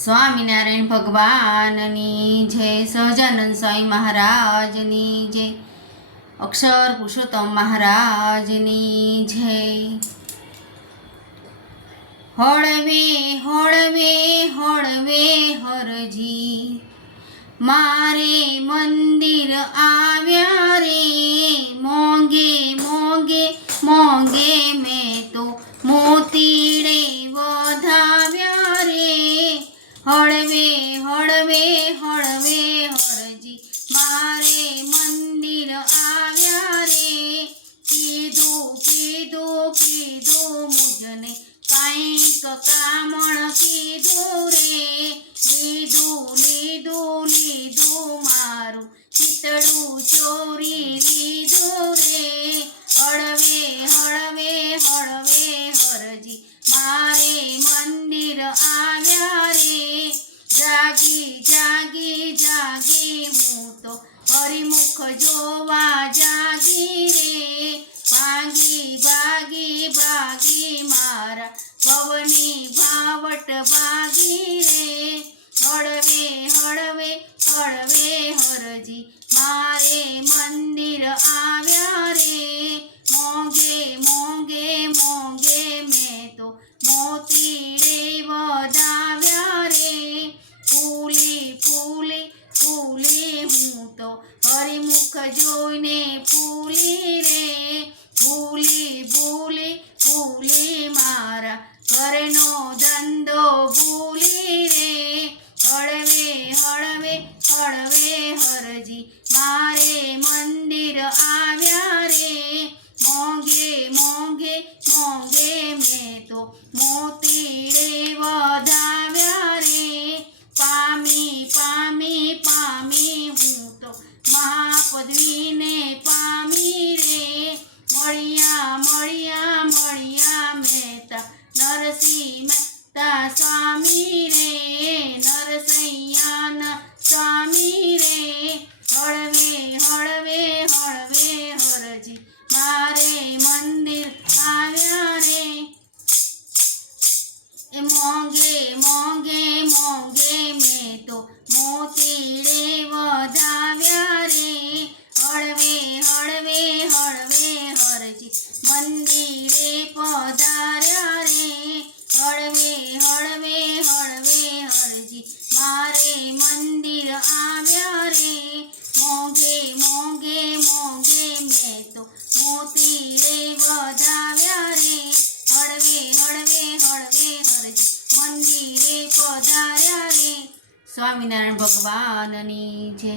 સ્વામિનારાયણ ભગવાનની જય, સહજાનંદ સ્વામી મહારાજની જય, અક્ષર પુરુષોત્તમ મહારાજની જય. હળવે હળવે હળવે હરજી મારે મંદિર આવ્યા રે, મોંઘે મોંઘે મોંઘે મેં તો મોતીડે વધાવ્યા રે. હળવે હળવે હળવે હરજી મારે મંદિર આવ્યા રે. કીધું કીધું કીધું મુજને કાંઈક કામણ કીધું રે. લીધું લીધું લીધું મારું ચિતડું ચોરી લીધું રે. હળવે હળવે હળવે હરજી મારે મંદિર આવ્યા રે. જાગી જાગી જાગી હું તો હરિમુખ જોવા જાગી રે. ભાગી ભાગી ભાગી મારા ભવની ભાવટ ભાગી રે. હળવે હળવે હળવે હરજી મારે મંદિર આવ્યા રે. મોંઘે મોંઘે મોંઘે મેં તો મોતીડે વધાવ્યા રે. ફૂલી ફૂલી ફૂલી હું તો હરિમુખ જોઈને ફૂલી રે. ભૂલી ભૂલી ભૂલી મારા ઘરનો ધંધો ભૂલી રે. હળવે હળવે હળવે હરજી મારે મંદિર આવ્યા રે. મોંઘે મોંઘે મોંઘે મેં તો મોતીડે વધાવ્યા રે. પામી પામી પામી હું તો મહાપદવીને પામી રે. મળ્યા મળ્યા મળ્યા મહેતા નરસિંહ મહેતા સ્વામી રે. નરસૈયાના સ્વામી રે. હળવે હળવે હળવે હરજી મારે મંદિર આવ્યા રે. એ મોંઘે મોંઘે મોંઘે મેં તો મોતીડે વધાવ્યા રે. હળવે હળવે હળવે હરજી મંદિરે પધાર્યા રે. હળવે હળવે હળવે હરજી મારે મંદિર આવ્યા રે. મોંઘે મોંઘે મોંઘે મેં તો મોતીડે વધાવ્યા રે. હળવે હળવે હળવે હરજી મંદિરે પધાર્યા રે. સ્વામિનારાયણ ભગવાનની જય.